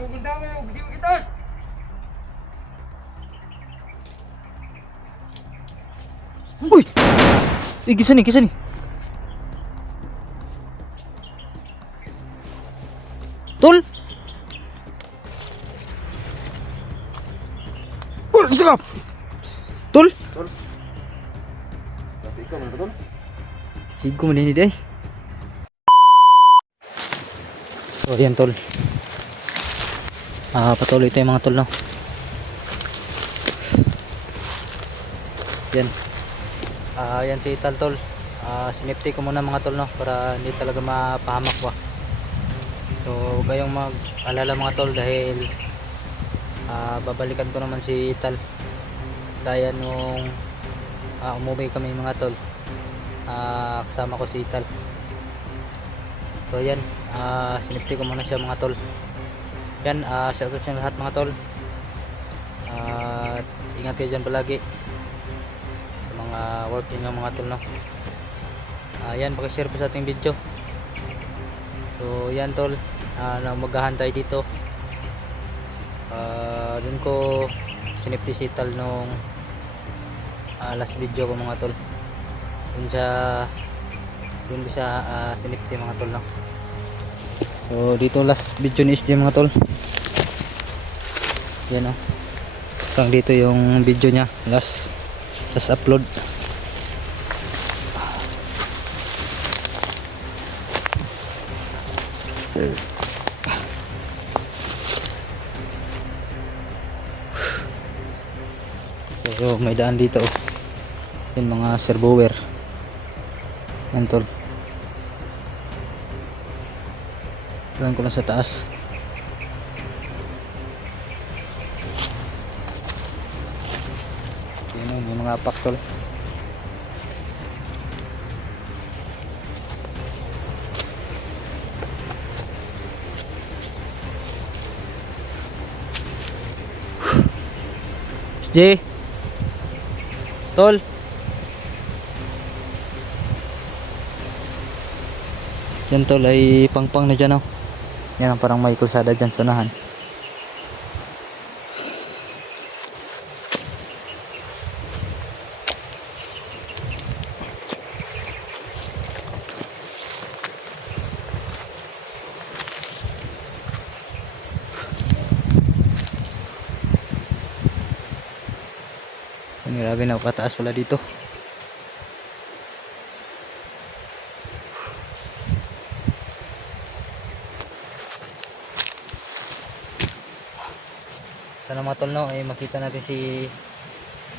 Uy! Kisa ni, kisa ni. Tol! Tol, isa ka! Tol! Tol. Tapi ikaw man tol. Sigo mo din ito eh. So yan tol. Patuloy tayo mga tol no. Yan. Yan si Ital tol. Sinipti ko muna mga tol no para hindi talaga mapahamak ba. So huwag kayong mag-alala mga tol dahil babalikan ko naman si Ital. Daya nung umuwi kami mga tol. Kasama ko si Ital. So yan, sinipti ko muna siya mga tol. Yan, shoutout sa lahat mga tol. At ingat kayo dyan palagi sa mga work ninyo mga tol no. Yan, pakishare po sa ating video. So yan tol, magahan tayo dito. Dun ko sinipti si Ital nung last video ko mga tol. Dun ko siya sinipti mga tol no. So dito last video ni SJ mga tol. Yan o. Hanggang dito yung video niya last upload. So may daan dito oh. Yung mga servower. Yan tol. Alam ko lang sa taas. Yan yung mga apak tol. J tol. Yan tol ay pangpang na dyan oh. Yan ang parang may kulsada dyan sa unahan. Grabe na pataas pala dito. Sana mga tol no ay makita natin si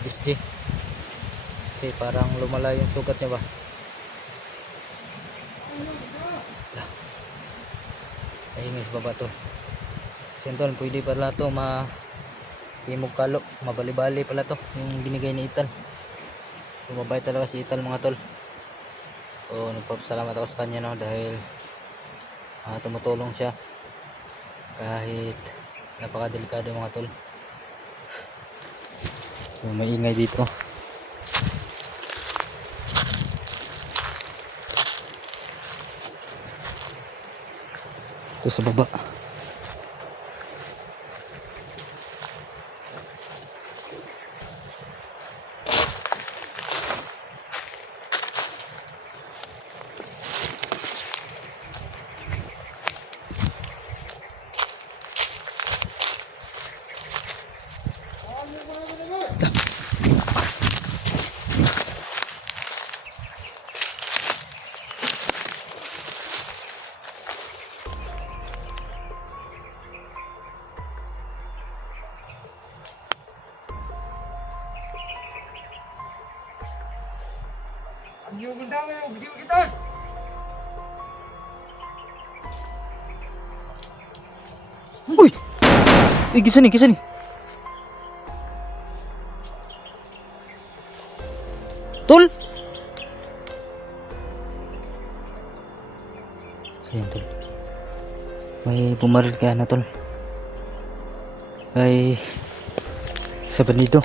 SJ. Kasi parang lumala yung sugat niya ba. Ay sa baba to. Kasi tol pwede pala to Timog Kalo, mabali-bali pala to yung binigay ni Ital. Sumabay talaga si Ital mga tol. So nagpapasalamat ako sa kanya no dahil tumutulong siya kahit napakadelikado mga tol. So may ingay dito. Ito sa baba. Uy! Kisa ni, kisa ni. Tol! So yan tol. May bumaril kaya na tol. Ay sa bandido.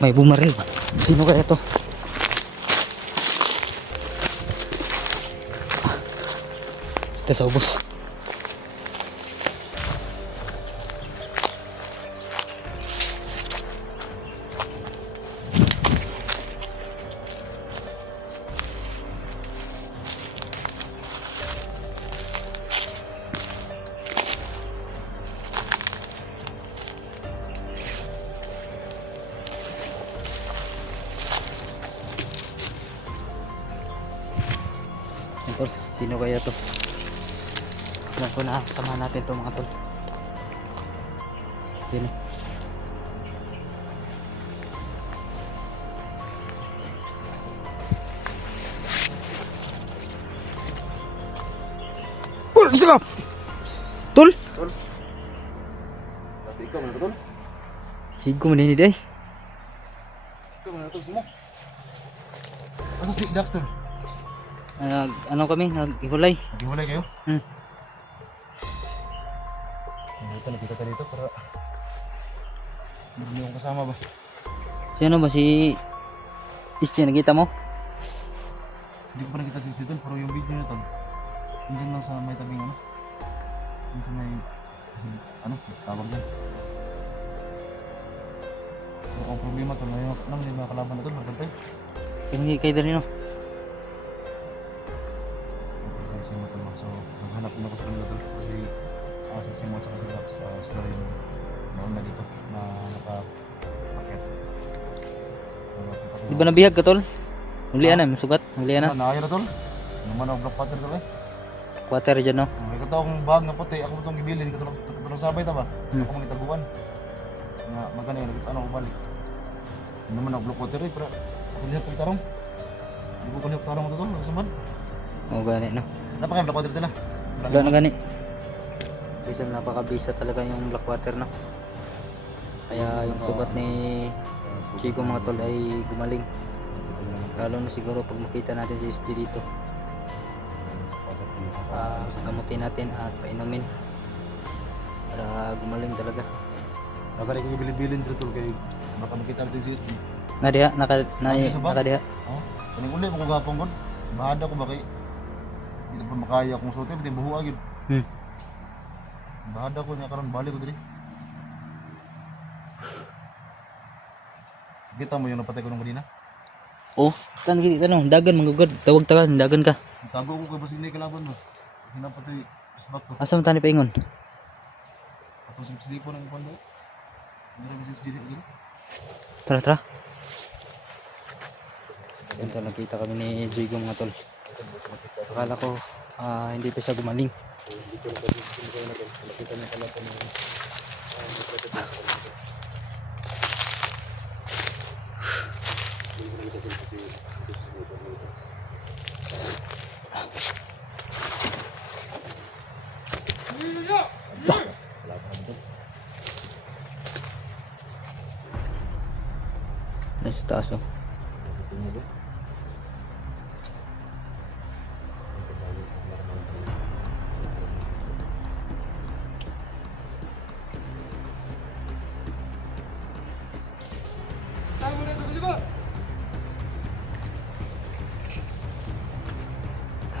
May bumaril ba? Sino kaya to? Ito sa ubos. Sino kaya to? Alam ko na, kasama natin to mga tol. Yun eh. Isa ka! Tol! Tol. Tapi ikaw mana tol? Sigo mo din day. Ikaw mana tol semua? Asa si Daxter? Ano kami, nag-ihulay. Naghiwalay kayo? Hmm. Dito nakita ka dito para hindi mo kasama ba? Sino ba si Isti, nakita mo? Hindi ko pa nakita si Tol pero yung video na tol. Diyan lang sa may tabing ano. Yung sa may ano, tawag yan. Pero ang problema tol, may mga kalaban na tol, magkantay. Hindi kayo din no? Kasi si Simo tol, so naghanap din ako sa kanila tol. Kasi si Simo at si Dax, sila yung nauna dito na naka-paket. Di ba nabihag ka tol? Hulian na, masugat. Hulian na. Naaya na tol. Naman ang black pattern tol eh. Quarter dyan no? May kato akong bag na puti, ako itong gibilin, katulong sabay ta ba? Hmm. Ako magitaguan. Nga magkano yun, ano ko balik. Hindi naman ako block water eh, pero ako nilap ng tarong. Hindi ko nilap tarong ito tol, nakasamad. Oo gani no? Napaka black water tila. Wala na gani. Bisa napakabisa talaga yung Blackwater no? Kaya yung sugat ni Chico mga tol ay gumaling. Lalo na siguro pag makita natin si SG dito. Gamutin natin at painumin para gumaling talaga. Nakalik ko gibilin-bilin dito tol, kaya baka makita natin si SG. Nadiha, Sa bag? nakadiha. Kaning uli, kung gapong ko, bahada ko ba kay hindi pa makaya kung suti, pati buhu agad. Bahada ko niya karon balik ko diri. Kita mo yung napatay ko nung kanina. Oh, dagan manggugod, tawag tagan, dagan ka. Tago ko kay basig ni kalaban mo. Kasi napatay isbak ko. Asa man tani paingon? Ato sa silipo ng kondo. Meron si SG dito. Tara tara. Ito nakita kami ni Jigo mga tol. Akala ko hindi pa siya gumaling. Nakita niya pala ito ng Nasa taas oh.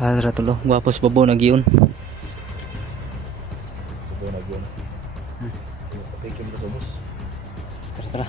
Hadra tulo, guwapos babo nagiyon. Subo na yun. Patay kami sa somos. Tara tara.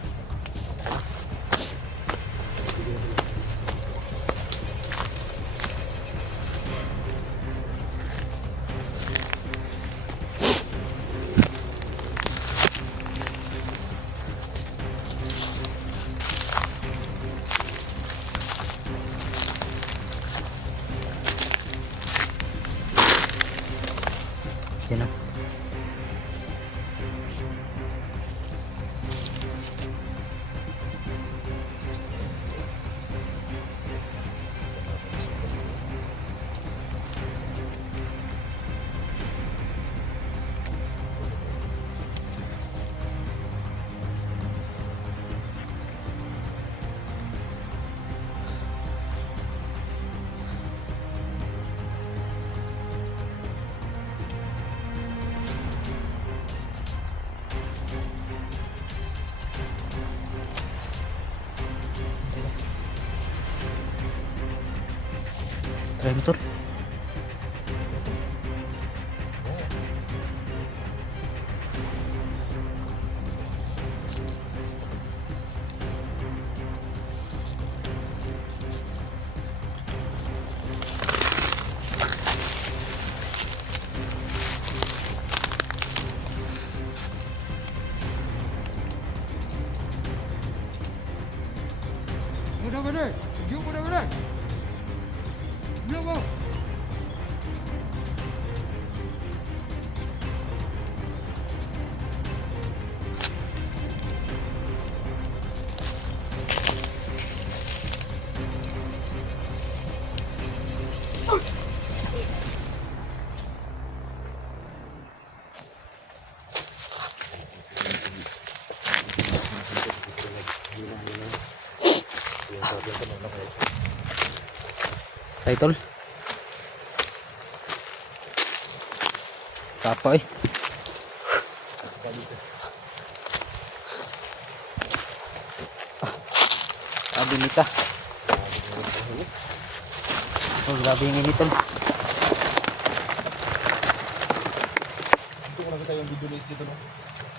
Sino? Try motor. Mudah-mudahan, sejuk mudah-mudahan. Belum bang. Title. Tapa eh. Sabi nita. Oh, grabe yung init tol. Ito ko nakita yung video list dito, no?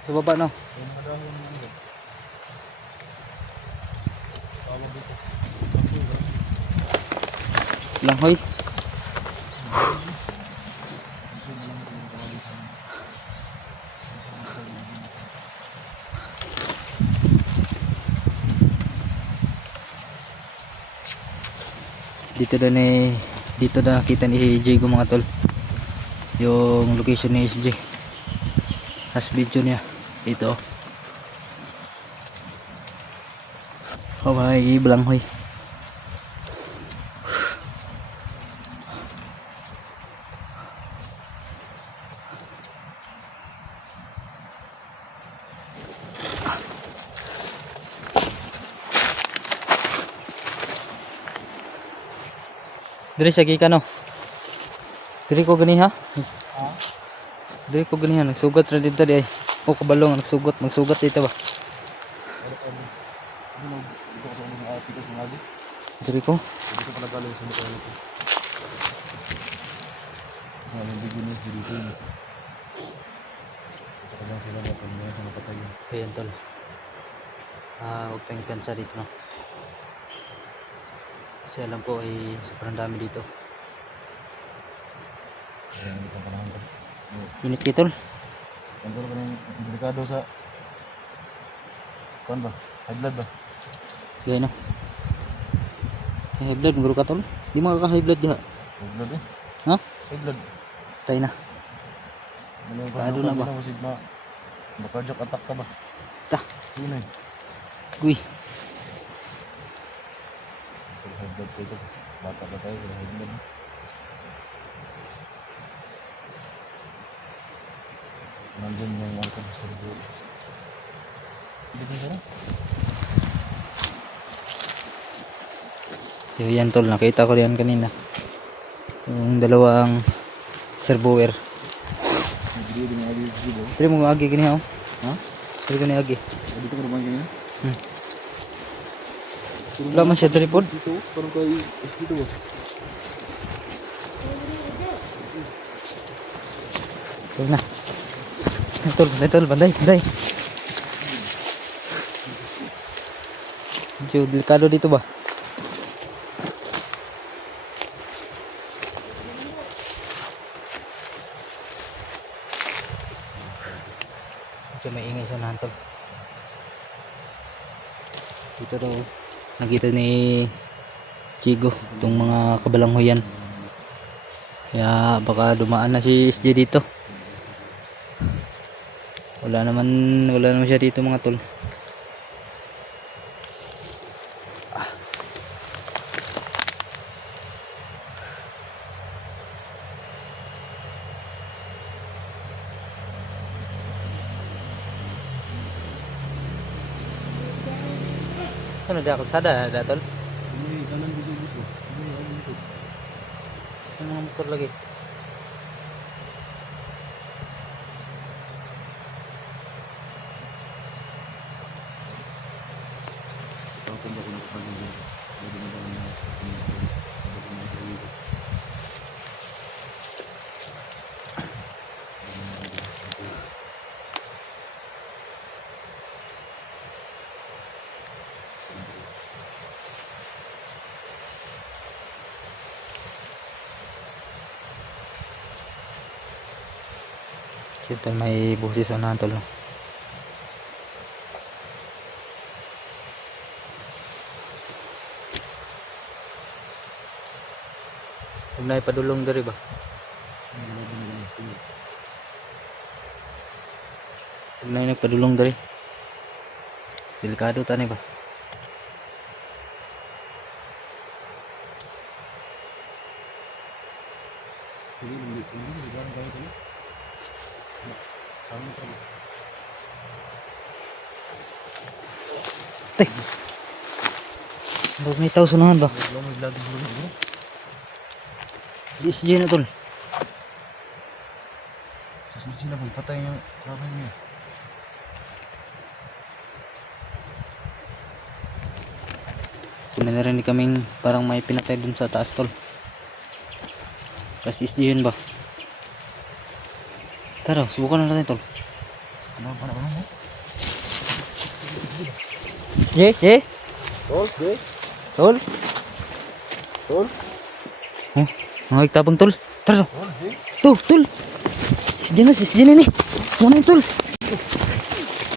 Sa baba no. Yung mga dahon yung dito. Tawag dito. Lang hoy. Dito na nakita ni Diego mga tol yung location ni SJ. Has video niya ito. Oh may Balanghoy. Diri siya gikan no. Diri ko gani ha. Ha? Diri ko gani ha nagsugat ra dito di ay. O kabalong magsugat dito ba. Dito ko sa mga pitas mga agi. Diri ko. Dito pala galing sa mukha nito. Sa mga video list dito yun. Ito ka lang sila na pamilya sa napatay yun. Ayan tol. Huwag tayong kansa dito no. Kasi alam ko ay sobrang dami dito. Ayan, ito ang panahon ko. Init kayo tol. Kanto ka ng delikado sa kuan ba? High blood ba? Gaya no. High blood guru ka tol. Di mo ka high blood diha. High blood eh. Ha? High blood. Tay na. Paano na ba? Cardiac attack ka ba? Ta. Yun eh. Uy. High blood sa ito. Bata pa tayo. High blood. Nandun yung alcohol sa dugo. Hindi din sana? So yan tol, nakita ko yan kanina. Yung dalawang servoer. Hindi din yung alcohol sa dugo. Pero mo agi gini ha. Ha? Pero gani agi. Dito ka naman ganyan? Wala man siya tripod. Dito? Parang kay dito ba? Tol na. Tol, banday. Medyo delikado dito ba? Medyo may ingay sa nahan tol. Dito daw nakita ni Chigo itong mga kabalanghoyan. Kaya baka dumaan na si SJ dito. Wala naman siya dito mga tol. Ano dia kalsada ada tol? Ini kanan busuk-busuk. Ini ang busuk. Ano mga motor lagi? Tahu kan aku nak panggil dia. Jadi macam mana? Kita may busis sa nahan tol. Huwag na ipadulong dari ba? Huwag na nagpadulong dari. Delikado tani ba? Huwag may tao sunahan ba? Belum lagi belum. SG na tol. Sa sila boy, patay yung laban niya. May narinig kaming parang may pinatay dun sa taas tol. Kasi SG yun ba? Tara, subukan na natin tol. Ano mo? SG? Tol, boy. Tol? Tol. Oh, mga tabang tol. Tara, Tol, boy. tol, tol. SG na ni. Ano na tol?